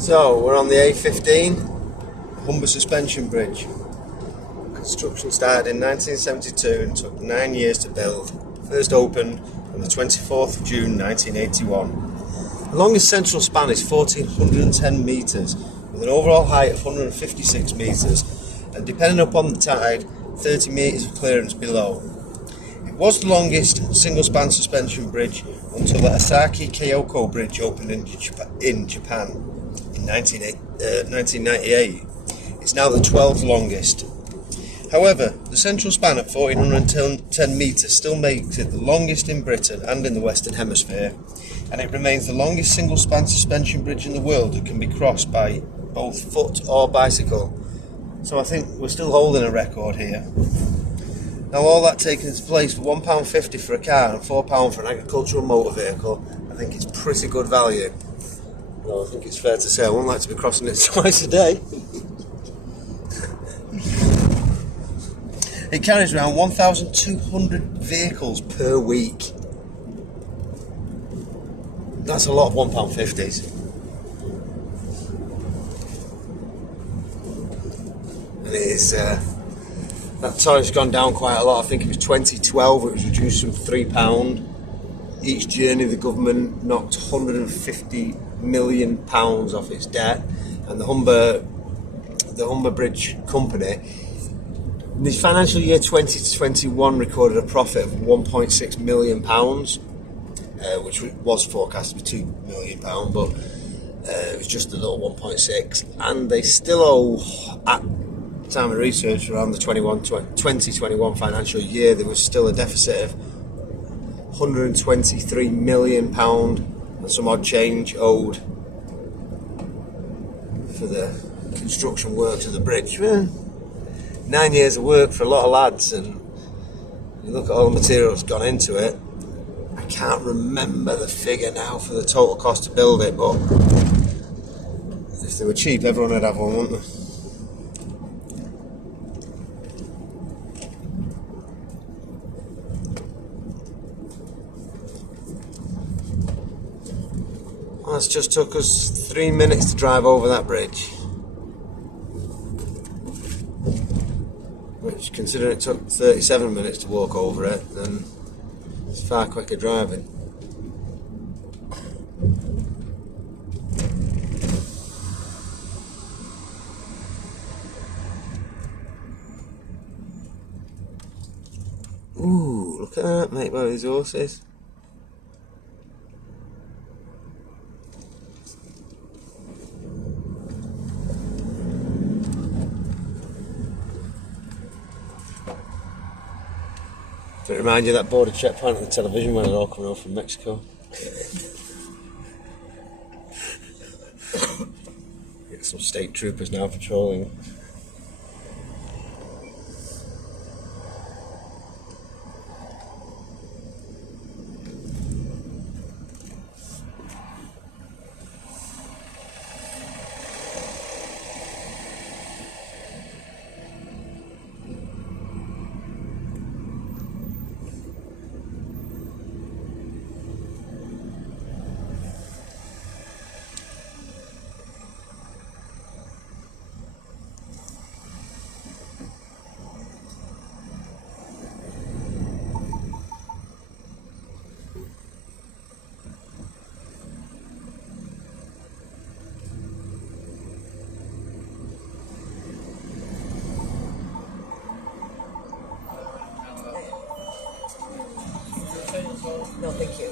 So we're on the A15 Humber suspension bridge. Construction started in 1972 and took 9 years to build. First opened on the 24th of June 1981. The longest central span is 1,410 metres with an overall height of 156 metres and, depending upon the tide, 30 metres of clearance below. It was the longest single span suspension bridge until the Asaki Kyoko Bridge opened in Japan in 1998. It's now the 12th longest. However, the central span at 1,410 metres still makes it the longest in Britain and in the Western Hemisphere, and it remains the longest single span suspension bridge in the world that can be crossed by both foot or bicycle. So I think we're still holding a record here. Now, all that taking its place for £1.50 for a car and £4 for an agricultural motor vehicle, I think it's pretty good value. Well, I think it's fair to say I wouldn't like to be crossing it twice a day. It carries around 1,200 vehicles per week. That's a lot of £1.50s. And it is, that tariff's gone down quite a lot. I think it was 2012, it was reduced from £3. Each journey the government knocked £150 million off its debt, and the Humber Bridge Company in this financial year 20 to 21 recorded a profit of £1.6 million, which was forecast to be £2 million, but it was just a little 1.6, and they still owe, at time of research, around the 2021 financial year, there was still a deficit of £123 million and some odd change owed for the construction works of the bridge. 9 years of work for a lot of lads, and you look at all the material that's gone into it. I can't remember the figure now for the total cost to build it, but if they were cheap, everyone would have one, wouldn't they? That's just took us 3 minutes to drive over that bridge, which, considering it took 37 minutes to walk over it, then it's far quicker driving. Ooh, look at that, mate, by these horses. Does it remind you of that border checkpoint on the television when they're all coming over from Mexico? Get some state troopers now patrolling. No, thank you.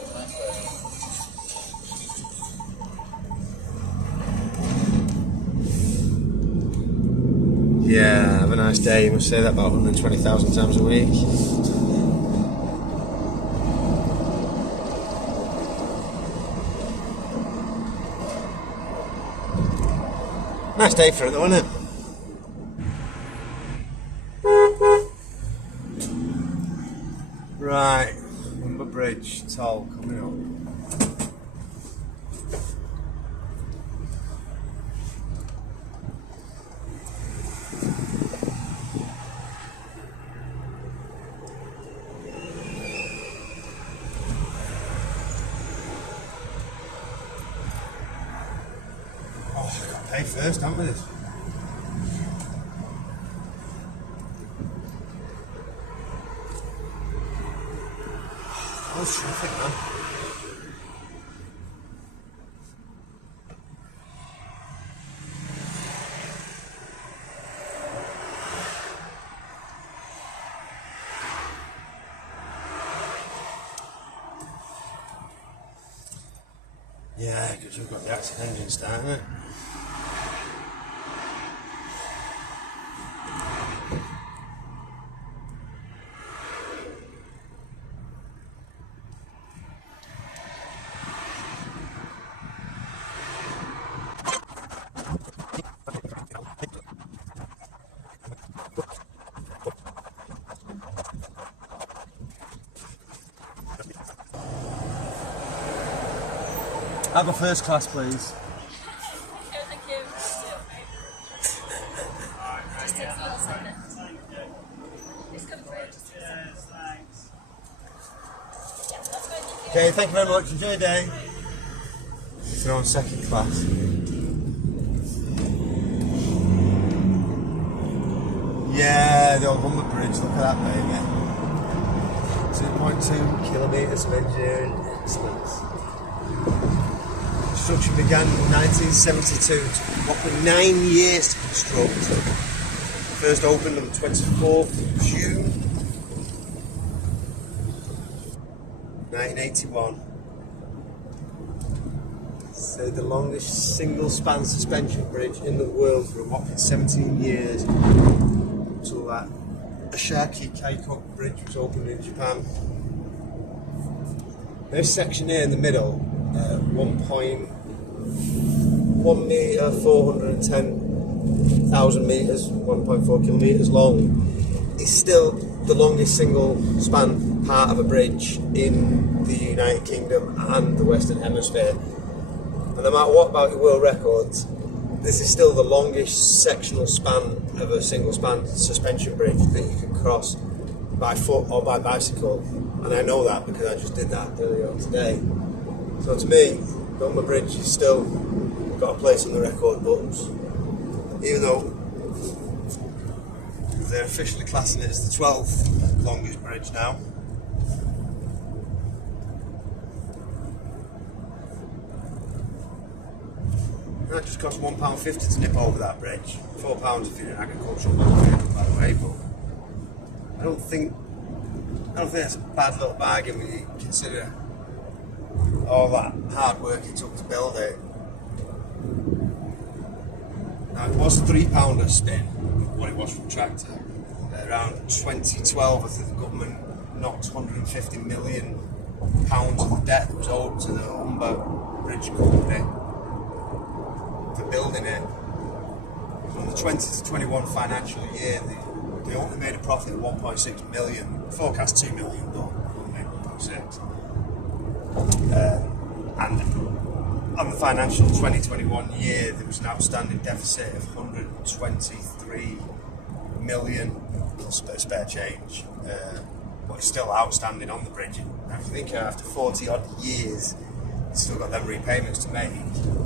Yeah, have a nice day. You must say that about 120,000 times a week. Nice day for it though, isn't it? Right, Humber Bridge, toll coming up. Oh, pay first, haven't we? Oh, traffic, man. Yeah, because we've got the accident engine starting it. Have a first class, please. Thank you. Just takes a little second. It's come through. Yeah, that's fine. Okay, thank you very much. Enjoy your day. If you're on second class. Yeah, the old Humber Bridge. Look at that, baby. 2.2 kilometres of engineering excellence. Construction began in 1972. Took roughly 9 years to construct. First opened on the 24th of June 1981. So the longest single-span suspension bridge in the world for a whopping 17 years. Until that Ashaki Kaikoku Bridge was opened in Japan. This section here in the middle, 1.1 metre, 410,000 metres, 1.4 kilometres long, is still the longest single span part of a bridge in the United Kingdom and the Western Hemisphere. And no matter what about your world records, this is still the longest sectional span of a single span suspension bridge that you can cross by foot or by bicycle. And I know that because I just did that earlier on today. So to me, the Humber Bridge is still got a place on the record books, even though they're officially classing it as the 12th longest bridge now. That just cost £1.50 to nip over that bridge. £4 if you're an agricultural worker, by the way, but I don't think that's a bad little bargain when you consider all that hard work it took to build it. Now it was £3 a spin, what it was from tractor. Around 2012, I think the government knocked £150 million of the debt that was owed to the Humber Bridge Company for building it. From the 20 to 21 financial year, they only made a profit of 1.6 million, forecast 2 million, but only made 1.6. And on the financial 2021 year, there was an outstanding deficit of 123 million plus a bit of spare change, but it's still outstanding on the bridge. I think after 40 odd years, you've still got them repayments to make.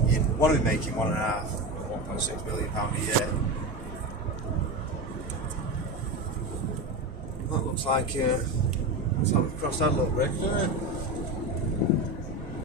You'd want to be making £1.6 million a year. That looks like we've crossed that little bridge, doesn't it?